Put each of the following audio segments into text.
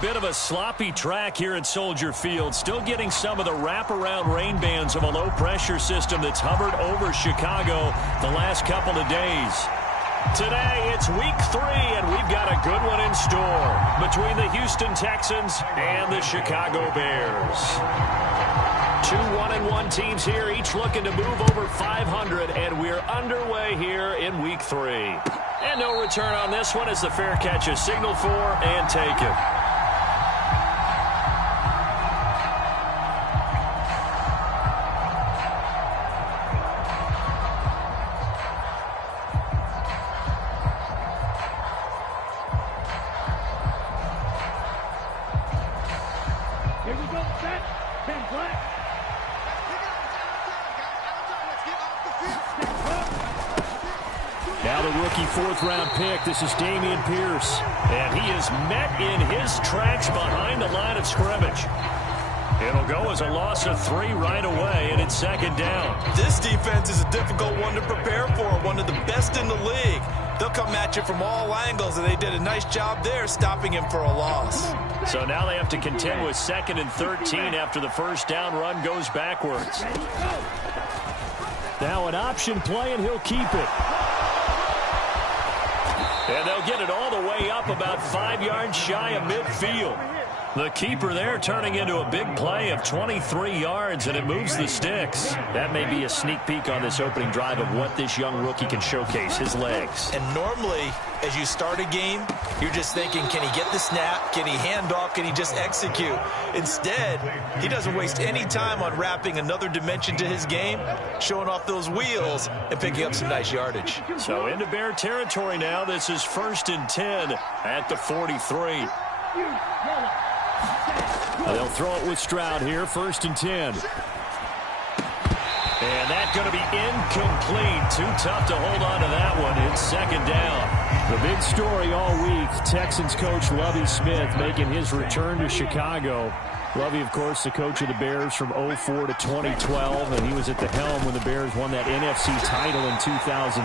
bit of a sloppy track here at Soldier Field. Still getting some of the wraparound rain bands of a low-pressure system that's hovered over Chicago the last couple of days. Today, it's week 3, and we've got a good one in store between the Houston Texans and the Chicago Bears. 2 1-1 teams here, each looking to move over 500, and we're underway here in week 3. And no return on this one as the fair catch is signaled for and taken. Here we go, set, 10 flat. Now the rookie 4th-round pick. This is Dameon Pierce. And he is met in his tracks behind the line of scrimmage. It'll go as a loss of 3 right away, and it's 2nd down. This defense is a difficult one to prepare for, one of the best in the league. They'll come at you from all angles, and they did a nice job there stopping him for a loss. So now they have to contend with 2nd and 13 after the first down run goes backwards. Now an option play, and he'll keep it. And they'll get it all the way up about 5 yards shy of midfield. The keeper there turning into a big play of 23 yards, and it moves the sticks. That may be a sneak peek on this opening drive of what this young rookie can showcase, his legs. And normally, as you start a game, you're just thinking, can he get the snap? Can he hand off? Can he just execute? Instead, he doesn't waste any time on wrapping another dimension to his game, showing off those wheels, and picking up some nice yardage. So into Bear territory now. This is 1st and 10 at the 43. They'll throw it with Stroud here, 1st and 10. And that's going to be incomplete. Too tough to hold on to that one. It's 2nd down. The big story all week, Texans coach Lovie Smith making his return to Chicago. Lovie, of course, the coach of the Bears from 2004 to 2012, and he was at the helm when the Bears won that NFC title in 2006.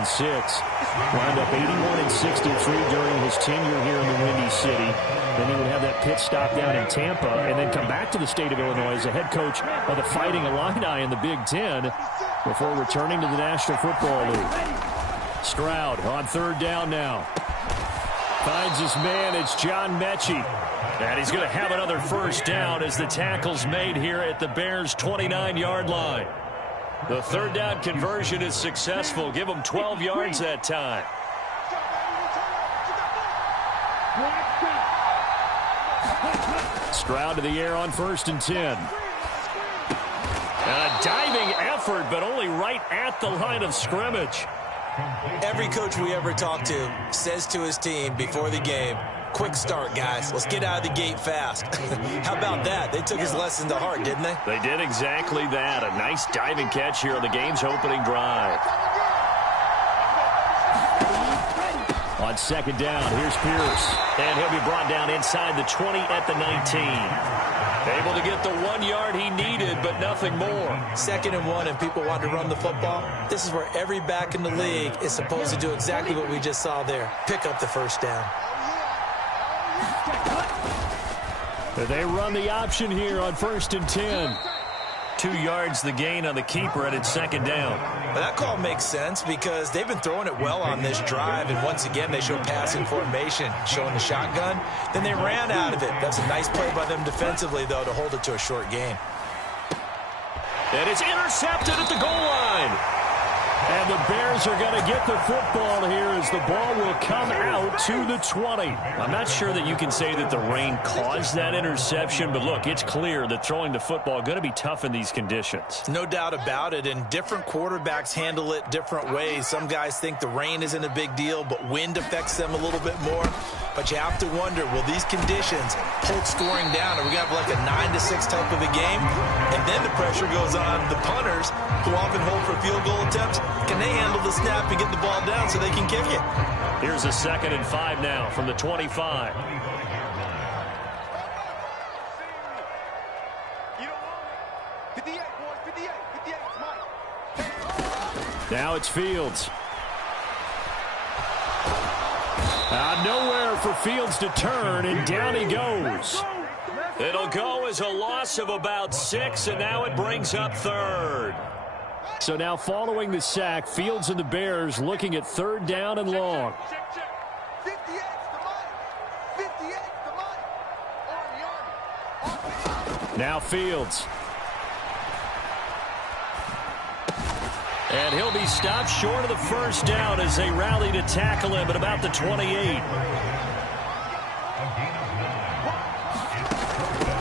Wound up 81-63 during his tenure here in the Windy City. Then he would have that pit stop down in Tampa and then come back to the state of Illinois as the head coach of the Fighting Illini in the Big Ten before returning to the National Football League. Stroud on 3rd down now. Finds his man. It's John Mechie. And he's going to have another 1st down as the tackle's made here at the Bears' 29-yard line. The 3rd down conversion is successful. Give him 12 yards that time. Stroud to the air on 1st and 10. And a diving effort, but only right at the line of scrimmage. Every coach we ever talk to says to his team before the game, quick start, guys. Let's get out of the gate fast. How about that? They took his lesson to heart, didn't they? They did exactly that. A nice diving catch here on the game's opening drive. On 2nd down, here's Pierce. And he'll be brought down inside the 20 at the 19. Able to get the 1 yard he needed, but nothing more. 2nd and 1, and people want to run the football. This is where every back in the league is supposed to do exactly what we just saw there. Pick up the 1st down. They run the option here on 1st and 10. 2 yards the gain on the keeper, and it's 2nd down. Well, that call makes sense because they've been throwing it well on this drive, and once again they show passing formation, showing the shotgun. Then they ran out of it. That's a nice play by them defensively, though, to hold it to a short gain. And it's intercepted at the goal line. And the Bears are going to get the football here as the ball will come out to the 20. I'm not sure that you can say that the rain caused that interception, but look, it's clear that throwing the football is going to be tough in these conditions. No doubt about it, and different quarterbacks handle it different ways. Some guys think the rain isn't a big deal, but wind affects them a little bit more. But you have to wonder, will these conditions hold scoring down? Are we going to have like a 9-6 type of a game? And then the pressure goes on the punters, who often hold for field goal attempts. Can they handle the snap and get the ball down so they can kick it? Here's a 2nd and 5 now from the 25. Now it's Fields. Nowhere Nowhere for Fields to turn, and down he goes. It'll go as a loss of about 6, and now it brings up third. So now following the sack, Fields and the Bears looking at third down and long. Now Fields. And he'll be stopped short of the first down as they rally to tackle him at about the 28.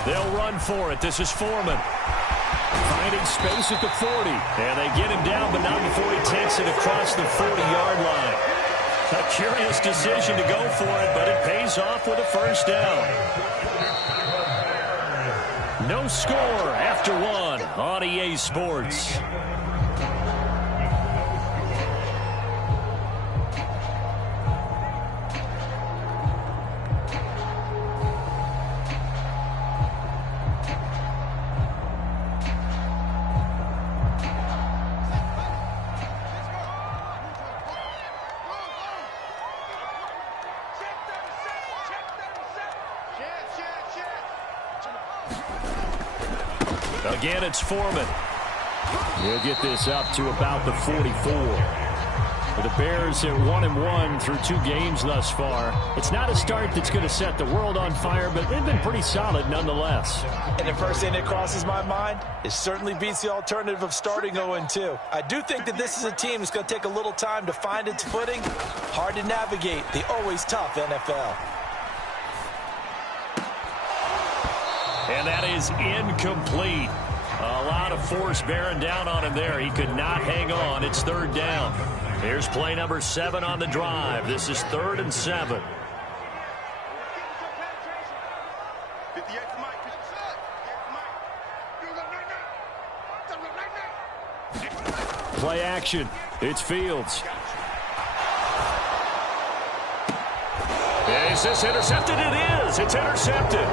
They'll run for it. This is Foreman. Finding space at the 40. And they get him down, but not before he takes it across the 40-yard line. A curious decision to go for it, but it pays off with a first down. No score after one on EA Sports. Again, it's Foreman. He'll get this up to about the 44. For the Bears at 1-1 through 2 games thus far. It's not a start that's going to set the world on fire, but they've been pretty solid nonetheless. And the first thing that crosses my mind, it certainly beats the alternative of starting 0-2. I do think that this is a team that's going to take a little time to find its footing. Hard to navigate the always tough NFL. And that is incomplete. A lot of force bearing down on him there. He could not hang on. It's third down. Here's play number 7 on the drive. This is 3rd and 7. Play action. It's Fields. Is this intercepted? It is. It's intercepted.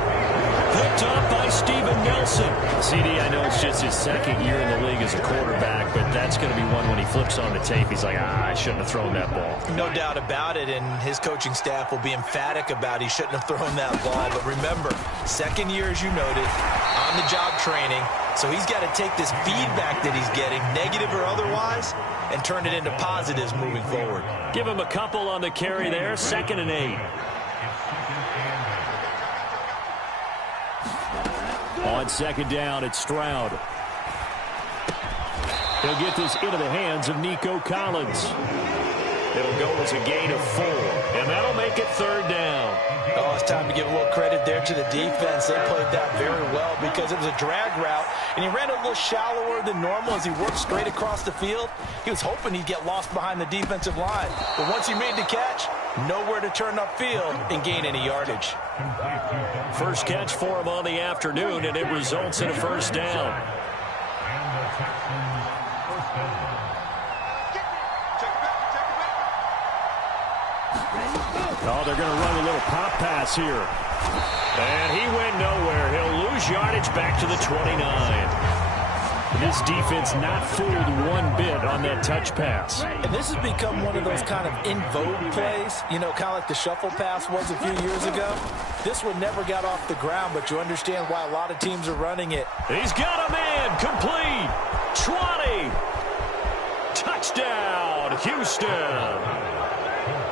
Picked up by Steven Nelson. CD, I know it's just his 2nd year in the league as a quarterback, but that's going to be one when he flips on the tape. He's like, I shouldn't have thrown that ball. No doubt about it, and his coaching staff will be emphatic about he shouldn't have thrown that ball. But remember, 2nd year, as you noted, on-the-job training, so he's got to take this feedback that he's getting, negative or otherwise, and turn it into positives moving forward. Give him a couple on the carry there, 2nd and 8. On 2nd down, it's Stroud. He'll get this into the hands of Nico Collins. It'll go as a gain of 4, and that'll make it 3rd down. Oh, it's time to give a little credit there to the defense. They played that very well because it was a drag route, and he ran a little shallower than normal as he worked straight across the field. He was hoping he'd get lost behind the defensive line, but once he made the catch, nowhere to turn upfield and gain any yardage. First catch for him on the afternoon, and it results in a first down. Oh, they're going to run a little pop pass here. And he went nowhere. He'll lose yardage back to the 29. This defense not fooled one bit on that touch pass. And this has become one of those kind of in vogue plays, you know, kind of like the shuffle pass was a few years ago. This one never got off the ground, but you understand why a lot of teams are running it. He's got a man, complete, 20, touchdown, Houston.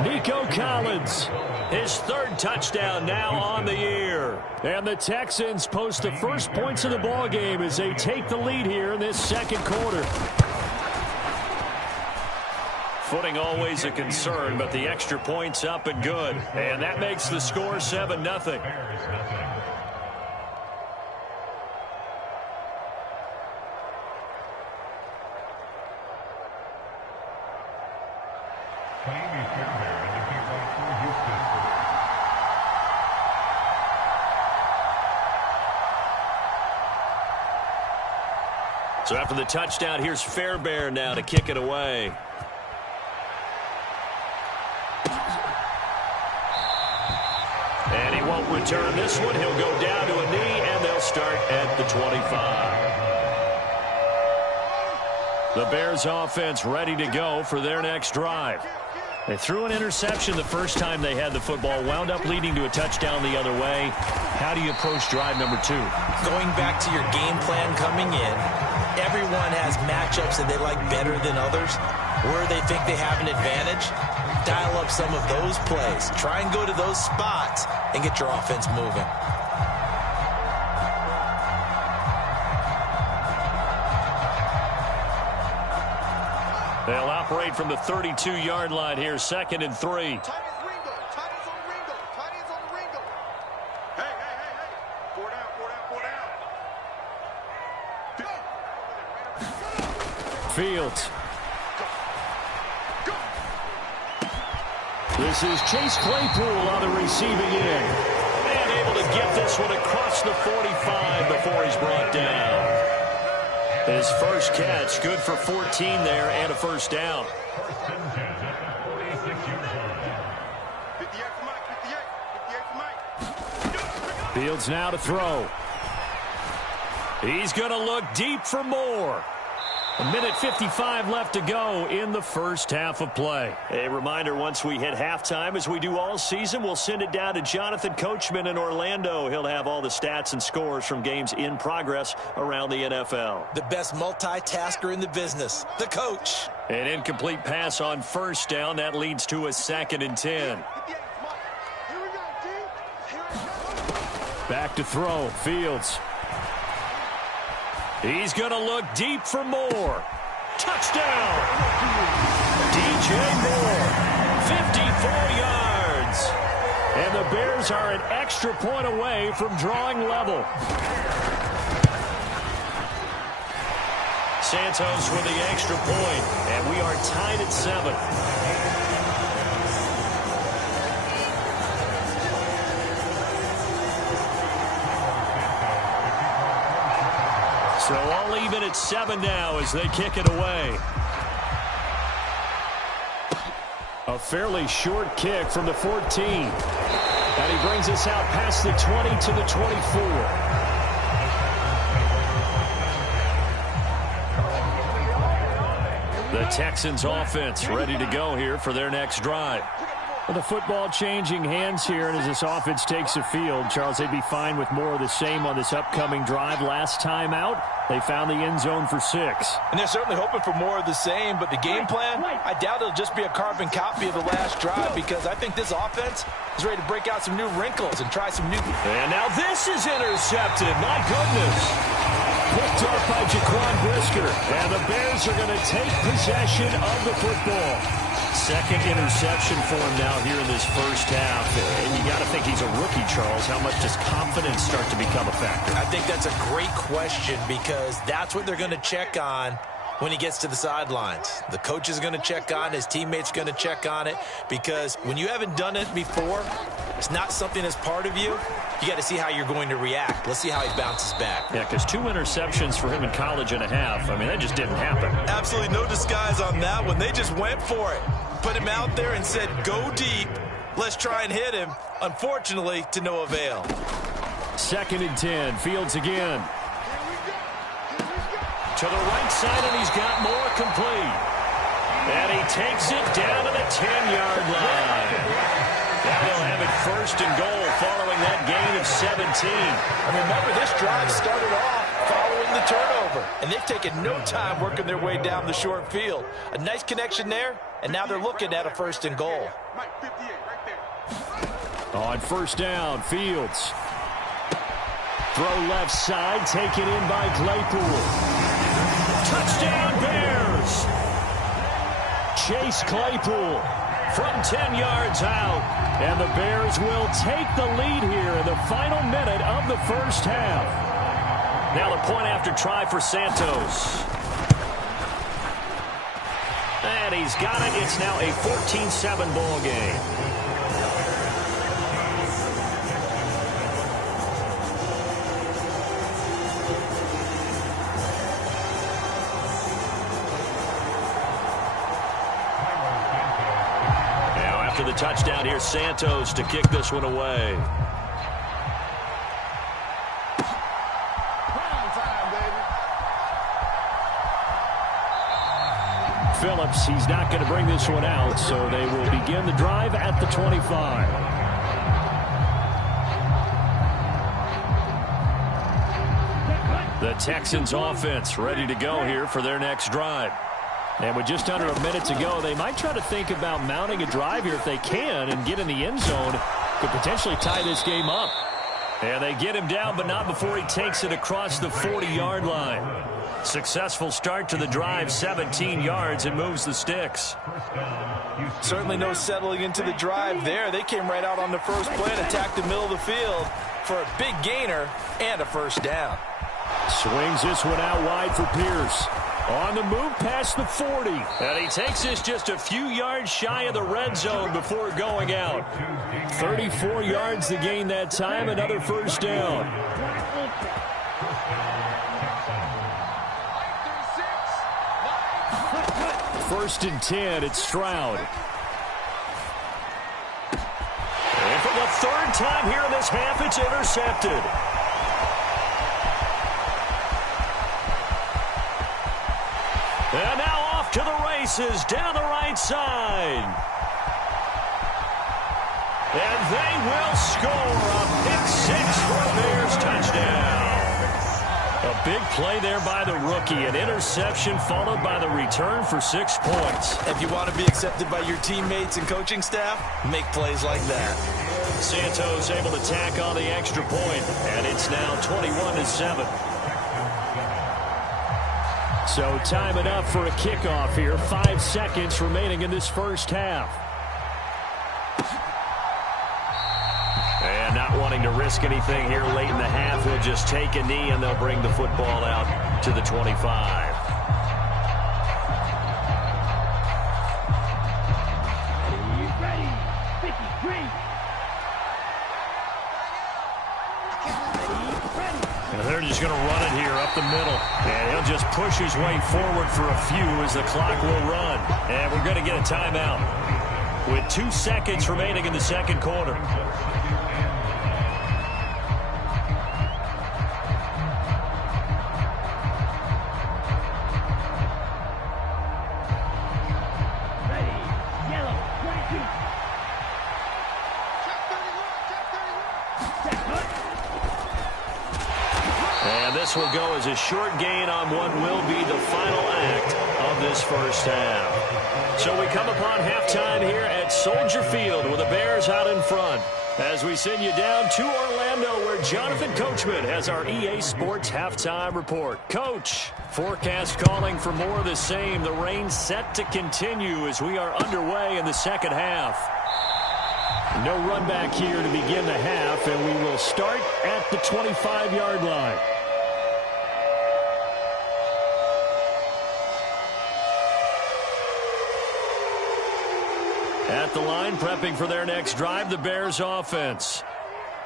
Nico Collins, his 3rd touchdown now on the year. And the Texans post the first points of the ball game as they take the lead here in this 2nd quarter. Footing always a concern, but the extra point's up and good. And that makes the score 7-0. So after the touchdown, here's Fairbairn now to kick it away. And he won't return this one. He'll go down to a knee, and they'll start at the 25. The Bears offense ready to go for their next drive. They threw an interception the first time they had the football, wound up leading to a touchdown the other way. How do you approach drive number 2? Going back to your game plan coming in, everyone has matchups that they like better than others. Where they think they have an advantage, dial up some of those plays. Try and go to those spots and get your offense moving. They'll operate from the 32-yard line here, 2nd and 3. Fields. This is Chase Claypool on the receiving end. And able to get this one across the 45 before he's brought down. His first catch, good for 14 there and a first down. Fields now to throw. He's going to look deep for more. 1:55 left to go in the first half of play. A reminder, once we hit halftime, as we do all season, we'll send it down to Jonathan Coachman in Orlando. He'll have all the stats and scores from games in progress around the NFL. The best multitasker in the business, the coach. An incomplete pass on first down. That leads to a 2nd and 10. Back to throw. Fields. He's going to look deep for more. Touchdown! DJ Moore, 54 yards. And the Bears are an extra point away from drawing level. Santos with the extra point, and we are tied at 7. So all even at 7 now as they kick it away. A fairly short kick from the 14. And he brings us out past the 20 to the 24. The Texans offense ready to go here for their next drive. With the football changing hands here, and as this offense takes the field, Charles, they'd be fine with more of the same on this upcoming drive. Last time out, they found the end zone for 6. And they're certainly hoping for more of the same, but the game plan, I doubt it'll just be a carbon copy of the last drive, because I think this offense is ready to break out some new wrinkles and try some new... And now this is intercepted. My goodness. Picked up by Jaquan Brisker. And the Bears are going to take possession of the football. Second interception for him now here in this first half. And you got to think he's a rookie, Charles. How much does confidence start to become a factor? I think that's a great question, because that's what they're going to check on when he gets to the sidelines. The coach is going to check on, his teammates going to check on it, because when you haven't done it before, it's not something that's part of you. You got to see how you're going to react. Let's see how he bounces back. Yeah, because 2 interceptions for him in college and a half. I mean, that just didn't happen. Absolutely no disguise on that one. They just went for it. Put him out there and said, go deep. Let's try and hit him. Unfortunately, to no avail. 2nd and 10. Fields again. To the right side, and he's got more complete. And he takes it down to the 10-yard line. Now they'll have it 1st and goal following that gain of 17. And remember, this drive started off following the turnover. And they've taken no time working their way down the short field. A nice connection there, and now they're looking at a 1st and goal. On 1st down, Fields. Throw left side, taken in by Claypool. Touchdown, Bears! Chase Claypool from 10 yards out. And the Bears will take the lead here in the final minute of the first half. Now the point after try for Santos. And he's got it. It's now a 14-7 ball game. The touchdown here, Santos to kick this one away. Phillips. He's not going to bring this one out, so they will begin the drive at the 25. The Texans offense ready to go here for their next drive. And with just under a minute to go, they might try to think about mounting a drive here if they can and get in the end zone. Could potentially tie this game up. And they get him down, but not before he takes it across the 40-yard line. Successful start to the drive, 17 yards, and moves the sticks. Certainly no settling into the drive there. They came right out on the first play and attacked the middle of the field for a big gainer and a first down. Swings this one out wide for Pierce. On the move past the 40. And he takes this just a few yards shy of the red zone before going out. 34 yards to gain that time. Another first down. First and 10. It's Stroud. And for the third time here in this half, it's intercepted. And now off to the races down the right side. And they will score a pick six for a Bears touchdown. A big play there by the rookie. An interception followed by the return for 6 points. If you want to be accepted by your teammates and coaching staff, make plays like that. Santos able to tack on the extra point, and it's now 21-7. So time enough for a kickoff here. 5 seconds remaining in this first half. And not wanting to risk anything here late in the half, he'll just take a knee and they'll bring the football out to the 25. They're just going to run it here up the middle. And he'll just push his way forward for a few as the clock will run. And we're going to get a timeout with 2 seconds remaining in the second quarter. This will go as a short gain on what will be the final act of this first half. So we come upon halftime here at Soldier Field with the Bears out in front. As we send you down to Orlando where Jonathan Coachman has our EA Sports halftime report. Coach, forecast calling for more of the same. The rain set to continue as we are underway in the second half. No run back here to begin the half, and we will start at the 25-yard line. At the line, prepping for their next drive, the Bears offense.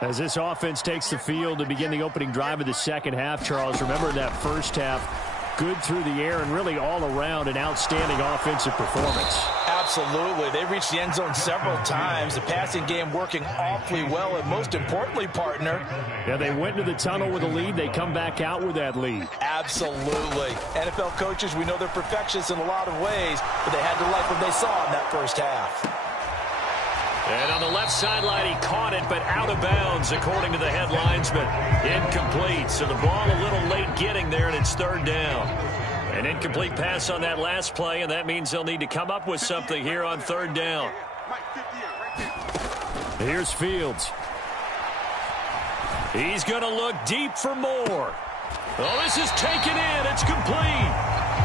As this offense takes the field to begin the opening drive of the second half, Charles, remember that first half, good through the air and really all around an outstanding offensive performance. Absolutely. They reached the end zone several times. The passing game working awfully well, and most importantly, partner. Yeah, they went into the tunnel with a lead. They come back out with that lead. Absolutely. NFL coaches, we know they're perfectionists in a lot of ways, but they had to like what they saw in that first half. And on the left sideline, he caught it, but out of bounds, according to the head linesman. Incomplete, so the ball a little late getting there, and it's third down. An incomplete pass on that last play, and that means they'll need to come up with something here on third down. Here's Fields. He's going to look deep for more. Oh, this is taken in. It's complete.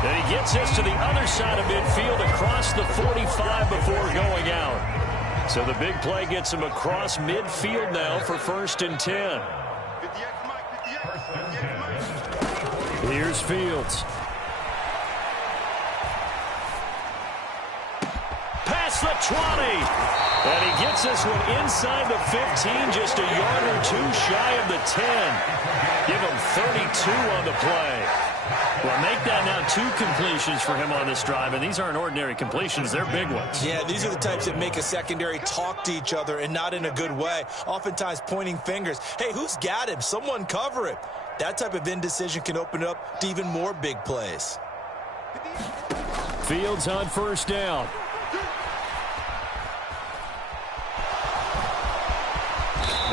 And he gets us to the other side of midfield across the 45 before going out. So the big play gets him across midfield now for first and 10. Here's Fields. Past the 20. And he gets this one inside the 15, just a yard or two shy of the 10. Give him 32 on the play. Well, make that now 2 completions for him on this drive, and these aren't ordinary completions. They're big ones. Yeah, these are the types that make a secondary talk to each other, and not in a good way. Oftentimes pointing fingers. Hey, who's got him? Someone cover it. That type of indecision can open up to even more big plays. Fields on first down.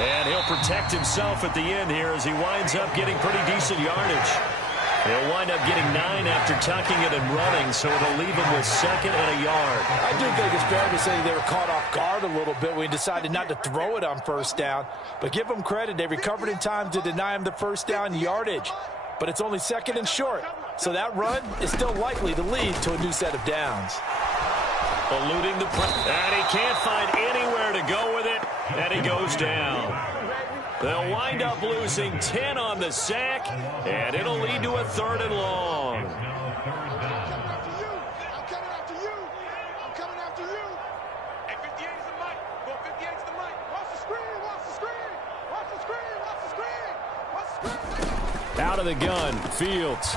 And he'll protect himself at the end here as he winds up getting pretty decent yardage. He'll wind up getting 9 after tucking it and running, so it'll leave him with 2nd and a yard. I do think it's fair to say they were caught off guard a little bit when he decided not to throw it on first down. But give them credit. They recovered in time to deny him the first down yardage. But it's only 2nd and short. So that run is still likely to lead to a new set of downs. Eluding the press. And he can't find anywhere to go with it. And he goes down. They'll wind up losing 10 on the sack, and it'll lead to a 3rd and long. I'm coming after you. I'm coming after you. Hey, 58's the mic. Go 58's the mic. Watch the screen. Watch the screen. Watch the screen. Watch the screen. Watch the screen. Out of the gun, Fields.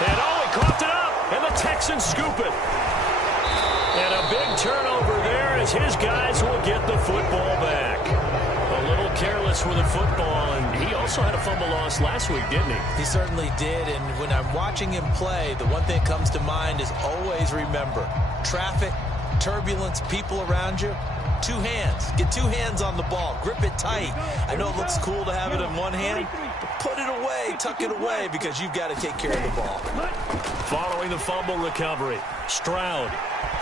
And he coughed it up, and the Texans scoop it. And a big turnover there as his guys will get the football back. A little careless with the football, and he also had a fumble loss last week, didn't he? He certainly did, and when I'm watching him play, the one thing that comes to mind is always remember, traffic, turbulence, people around you, 2 hands. Get 2 hands on the ball. Grip it tight. I know it looks cool to have it in one hand, but put it away, tuck it away, because you've got to take care of the ball. Following the fumble recovery, Stroud.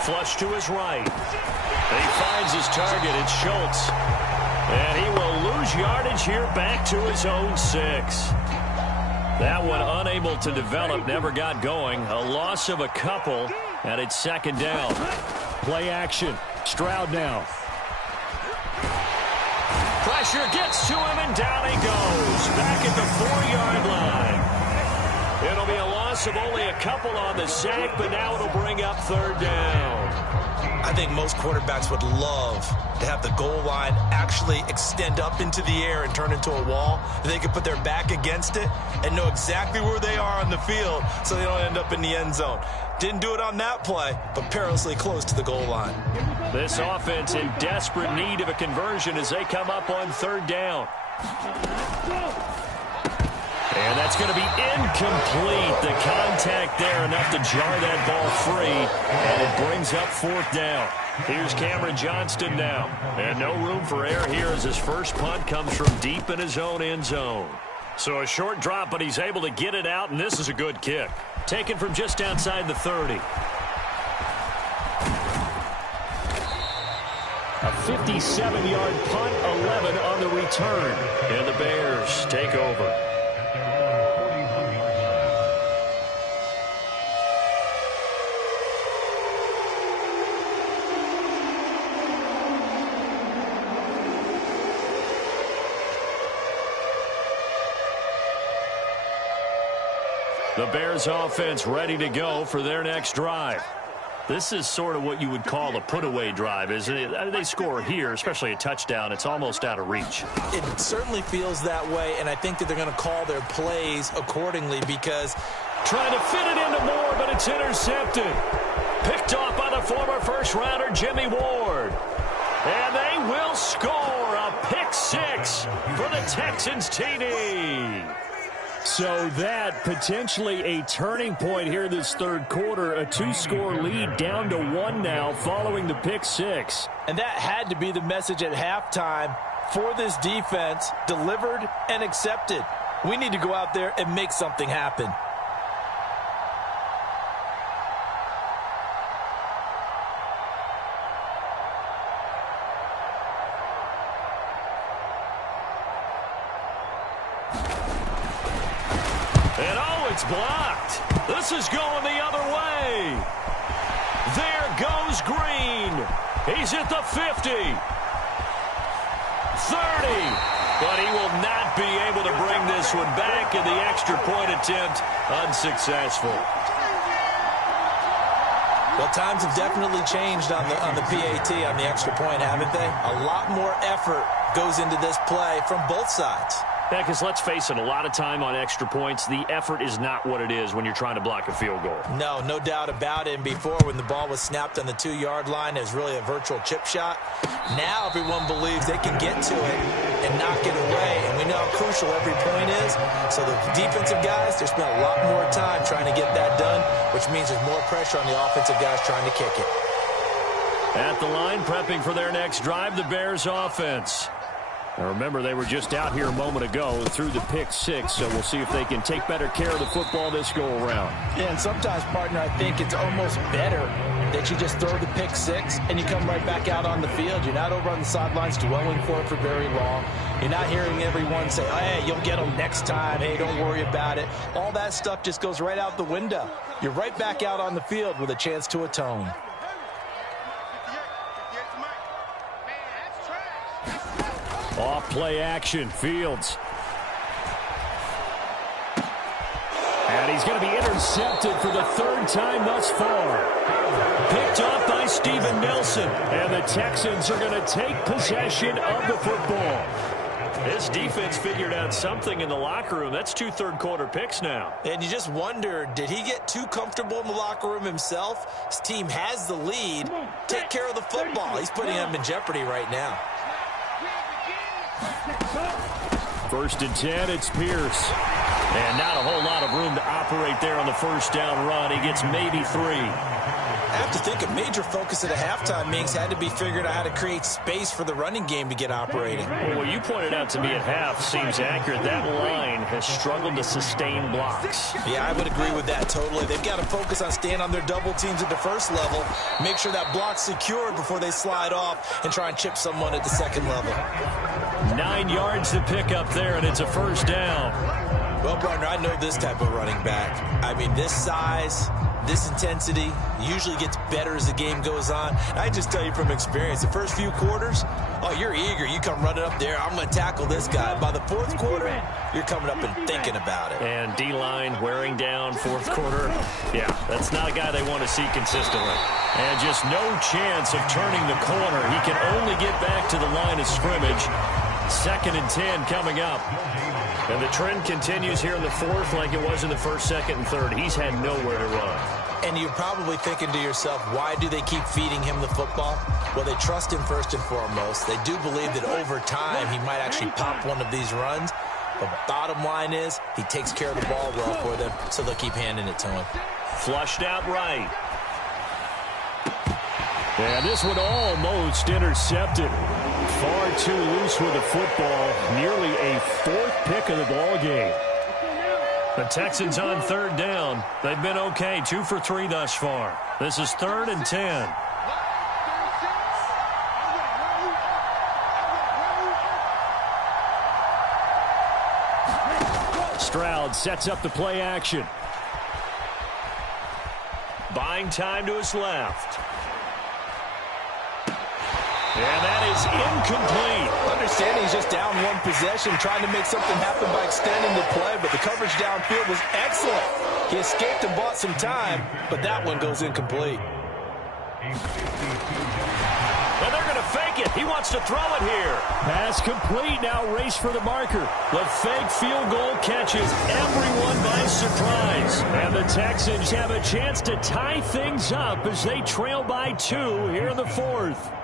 Flush to his right. And he finds his target. It's Schultz. And he will lose yardage here back to his own 6. That one unable to develop, never got going. A loss of a couple, and it's 2nd down. Play action. Stroud now. Pressure gets to him, and down he goes. Back at the 4-yard line. It'll be a loss of only a couple on the sack, but now it'll bring up 3rd down. I think most quarterbacks would love to have the goal line actually extend up into the air and turn into a wall. They could put their back against it and know exactly where they are on the field so they don't end up in the end zone. Didn't do it on that play, but perilously close to the goal line. This offense in desperate need of a conversion as they come up on 3rd down. And that's going to be incomplete. The contact there enough to jar that ball free, and it brings up 4th down. Here's Cameron Johnston now. And no room for error here as his first punt comes from deep in his own end zone. So a short drop, but he's able to get it out, and this is a good kick. Taken from just outside the 30. A 57-yard punt, 11 on the return. And the Bears take over. The Bears offense ready to go for their next drive. This is sort of what you would call a put-away drive, isn't it? They score here, especially a touchdown. It's almost out of reach. It certainly feels that way, and I think that they're going to call their plays accordingly because trying to fit it into Moore, but it's intercepted. Picked off by the former first-rounder Jimmy Ward. And they will score a pick-6 for the Texans TD. So that potentially a turning point here this 3rd quarter. A 2-score lead down to 1 now following the pick-6. And that had to be the message at halftime for this defense, delivered and accepted. We need to go out there and make something happen. Blocked. This is going the other way. There goes Green. He's at the 50. 30. But he will not be able to bring this one back, and the extra point attempt unsuccessful. Well, times have definitely changed on the PAT, on the extra point, haven't they? A lot more effort goes into this play from both sides. Yeah, because let's face it, a lot of time on extra points, the effort is not what it is when you're trying to block a field goal. No doubt about it. And before, when the ball was snapped on the 2-yard line, it was really a virtual chip shot. Now everyone believes they can get to it and knock it away. And we know how crucial every point is. So the defensive guys, they spent a lot more time trying to get that done, which means there's more pressure on the offensive guys trying to kick it. At the line, prepping for their next drive, the Bears offense. Now remember, they were just out here a moment ago through the pick 6, so we'll see if they can take better care of the football this go-around. Yeah, and sometimes, partner, I think it's almost better that you just throw the pick 6 and you come right back out on the field. You're not over on the sidelines dwelling for it for very long. You're not hearing everyone say, hey, you'll get them next time. Hey, don't worry about it. All that stuff just goes right out the window. You're right back out on the field with a chance to atone. Off play action, Fields. And he's going to be intercepted for the 3rd time thus far. Picked off by Steven Nelson. And the Texans are going to take possession of the football. This defense figured out something in the locker room. That's 2 third-quarter picks now. And you just wonder, did he get too comfortable in the locker room himself? His team has the lead. Take care of the football. He's putting them in jeopardy right now. 1st and 10, it's Pierce. And not a whole lot of room to operate there on the 1st down run. He gets maybe 3. I have to think a major focus at a halftime, Minks, had to be figuring out how to create space for the running game to get operating. Well, what you pointed out to me at half seems accurate. That line has struggled to sustain blocks. Yeah, I would agree with that totally. They've got to focus on staying on their double teams at the 1st level, make sure that block's secured before they slide off and try and chip someone at the 2nd level. 9 yards to pick up there, and it's a 1st down. Well, partner, I know this type of running back. I mean, this size, this intensity usually gets better as the game goes on. And I just tell you from experience, the first few quarters, oh, you're eager. You come running up there, I'm going to tackle this guy. By the 4th quarter, you're coming up and thinking about it. And D-line wearing down 4th quarter. Yeah, that's not a guy they want to see consistently. And just no chance of turning the corner. He can only get back to the line of scrimmage. 2nd and 10 coming up. And the trend continues here in the 4th like it was in the 1st, 2nd, and 3rd. He's had nowhere to run. And you're probably thinking to yourself, why do they keep feeding him the football? Well, they trust him first and foremost. They do believe that over time he might actually pop one of these runs. But bottom line is he takes care of the ball well for them, so they'll keep handing it to him. Flushed out right. And this one almost intercepted. Far too loose with the football. Nearly a 4th pick of the ball game. The Texans on 3rd down. They've been okay. 2 for 3 thus far. This is 3rd and 10. Stroud sets up the play action. Buying time to his left. And that is incomplete. Understanding he's just down 1 possession, trying to make something happen by extending the play, but the coverage downfield was excellent. He escaped and bought some time, but that one goes incomplete. And they're going to fake it. He wants to throw it here. Pass complete. Now race for the marker. The fake field goal catches everyone by surprise. And the Texans have a chance to tie things up as they trail by 2 here in the 4th.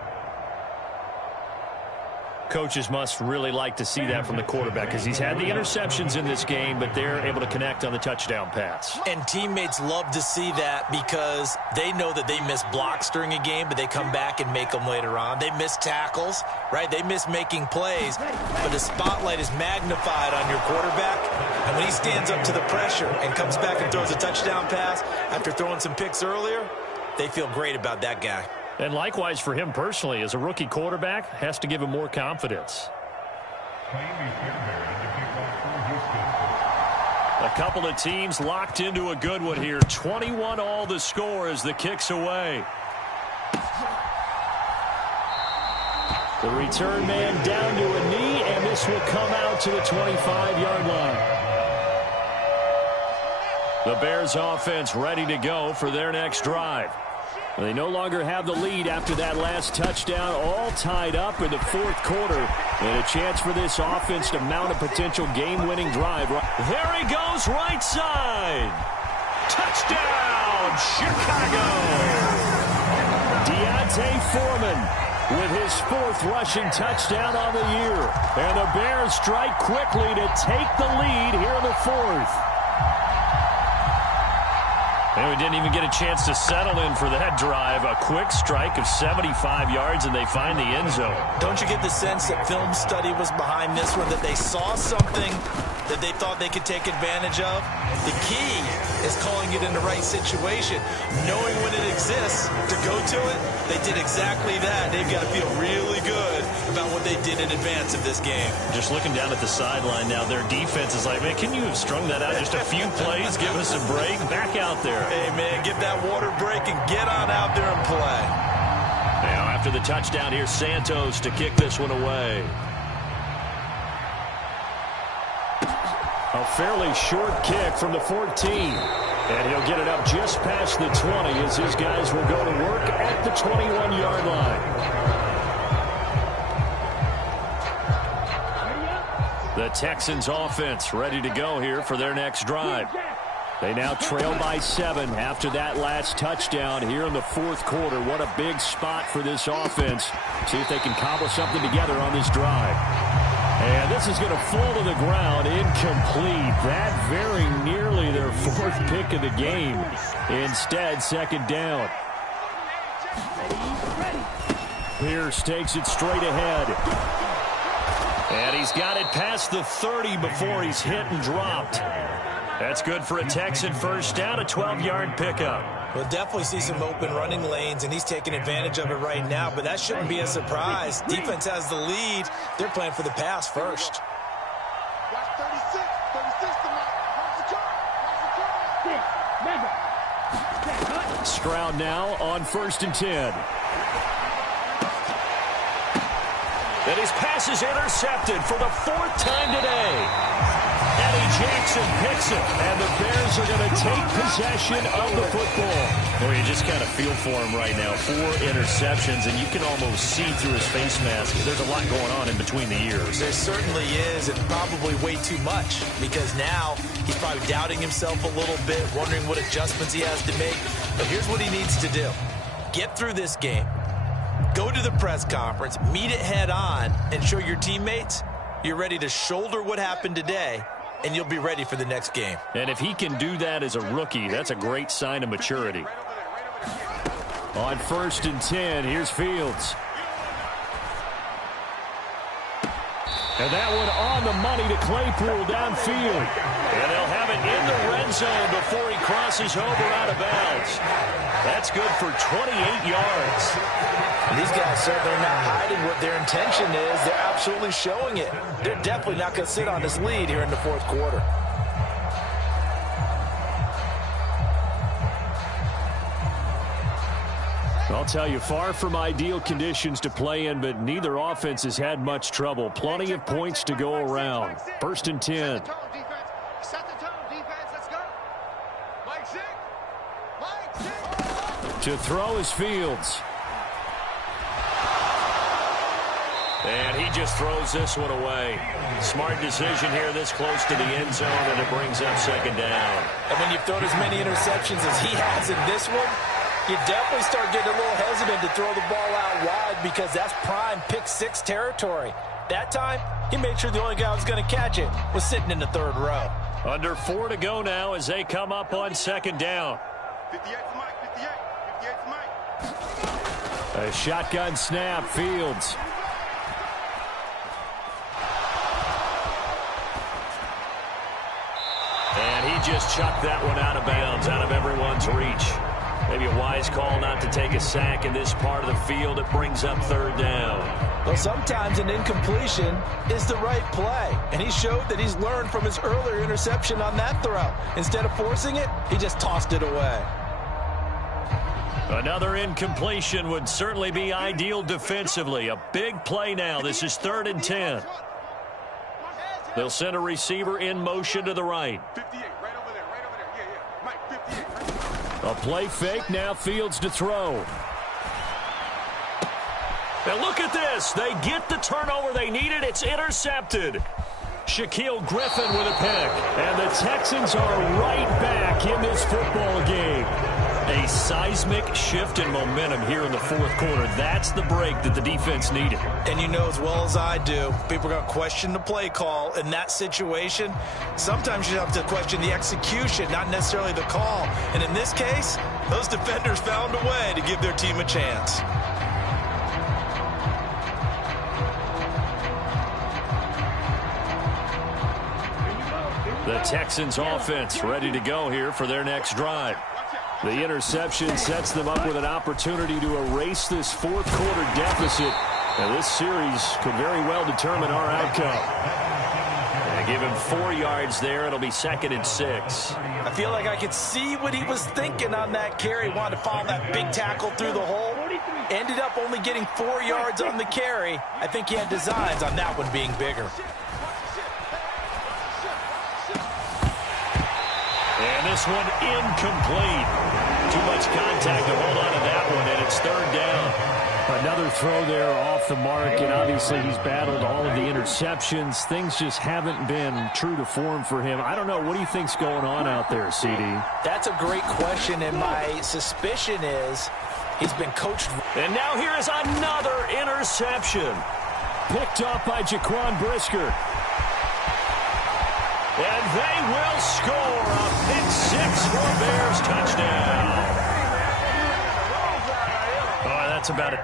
Coaches must really like to see that from the quarterback because he's had the interceptions in this game, but they're able to connect on the touchdown pass. And teammates love to see that because they know that they miss blocks during a game, but they come back and make them later on. They miss tackles, right? They miss making plays, but the spotlight is magnified on your quarterback. And when he stands up to the pressure and comes back and throws a touchdown pass after throwing some picks earlier, they feel great about that guy. And likewise for him personally, as a rookie quarterback, has to give him more confidence. A couple of teams locked into a good one here. 21 all the score as the kick's away. The return man down to a knee, and this will come out to the 25-yard line. The Bears offense ready to go for their next drive. They no longer have the lead after that last touchdown, all tied up in the fourth quarter. And a chance for this offense to mount a potential game-winning drive. There he goes, right side. Touchdown, Chicago. D'Onta Foreman with his fourth rushing touchdown on the year. And the Bears strike quickly to take the lead here in the fourth. And we didn't even get a chance to settle in for that drive. A quick strike of 75 yards, and they find the end zone. Don't you get the sense that film study was behind this one, that they saw something that they thought they could take advantage of? The key is calling it in the right situation, knowing when it exists to go to it. They did exactly that. They've got to feel really good about what they did in advance of this game. Just looking down at the sideline now, their defense is like, man, can you have strung that out just a few plays? Give us a break. Back out there. Hey, man, get that water break and get on out there and play. Now, after the touchdown, here's Santos to kick this one away. A fairly short kick from the 14. And he'll get it up just past the 20 as his guys will go to work at the 21-yard line. The Texans offense ready to go here for their next drive. They now trail by 7 after that last touchdown here in the fourth quarter. What a big spot for this offense. See if they can cobble something together on this drive. And this is going to fall to the ground, incomplete. That very nearly their fourth pick of the game. Instead, second down. Pierce takes it straight ahead. And he's got it past the 30 before he's hit and dropped. That's good for a Texan first down, a 12-yard pickup. We'll definitely see some open running lanes, and he's taking advantage of it right now, but that shouldn't be a surprise. Defense has the lead. They're playing for the pass first. Watch 36 tonight. Watch the car. Stroud now on 1st and 10. And his pass is intercepted for the 4th time today. Eddie Jackson picks it, and the Bears are going to take possession of the football. Well, you just kind of feel for him right now. 4 interceptions, and you can almost see through his face mask. There's a lot going on in between the ears. There certainly is, and probably way too much, because now he's probably doubting himself a little bit, wondering what adjustments he has to make. But here's what he needs to do. Get through this game. Go to the press conference, meet it head on, and show your teammates you're ready to shoulder what happened today, and you'll be ready for the next game. And if he can do that as a rookie, that's a great sign of maturity. On 1st and 10, here's Fields. And that one on the money to Claypool downfield. And they'll have it in the red zone before he crosses over out of bounds. That's good for 28 yards. These guys certainly not hiding what their intention is. They're absolutely showing it. They're definitely not going to sit on this lead here in the fourth quarter. I'll tell you, far from ideal conditions to play in, but neither offense has had much trouble. Plenty of points to go around. 1st and 10. Set the tone, defense. Let's go. Mike Zig. To throw is Fields. And he just throws this one away. Smart decision here this close to the end zone, and it brings up second down. And when you've thrown as many interceptions as he has in this one, you definitely start getting a little hesitant to throw the ball out wide because that's prime pick-6 territory. That time, he made sure the only guy who was going to catch it was sitting in the 3rd row. Under 4 to go now as they come up on second down. 58 to Mike. 58 to Mike. A shotgun snap, Fields. And he just chucked that one out of bounds, out of everyone's reach. Maybe a wise call not to take a sack in this part of the field. It brings up 3rd down. Well, sometimes an incompletion is the right play. And he showed that he's learned from his earlier interception on that throw. Instead of forcing it, he just tossed it away. Another incompletion would certainly be ideal defensively. A big play now. This is 3rd and 10. They'll send a receiver in motion to the right. 58, right over there. Yeah. Mike, 58. A play fake, now Fields to throw. And look at this. They get the turnover they needed. It's intercepted. Shaquille Griffin with a pick. And the Texans are right back in this football game. A seismic shift in momentum here in the fourth quarter. That's the break that the defense needed. And you know as well as I do, people are going to question the play call in that situation. Sometimes you have to question the execution, not necessarily the call. And in this case, those defenders found a way to give their team a chance. The Texans offense ready to go here for their next drive. The interception sets them up with an opportunity to erase this fourth quarter deficit. And this series could very well determine our outcome. And give him 4 yards there. It'll be 2nd and 6. I feel like I could see what he was thinking on that carry. Wanted to follow that big tackle through the hole. Ended up only getting 4 yards on the carry. I think he had designs on that one being bigger. And this one incomplete. Too much contact to hold on to that one, and it's 3rd down. Another throw there off the mark, and obviously he's battled all of the interceptions. Things just haven't been true to form for him. I don't know. What do you think's going on out there, CD? That's a great question, and my suspicion is he's been coached. And now here is another interception. Picked up by Jaquan Brisker. And they will score a pick 6 for Bears touchdown. Oh, that's about it.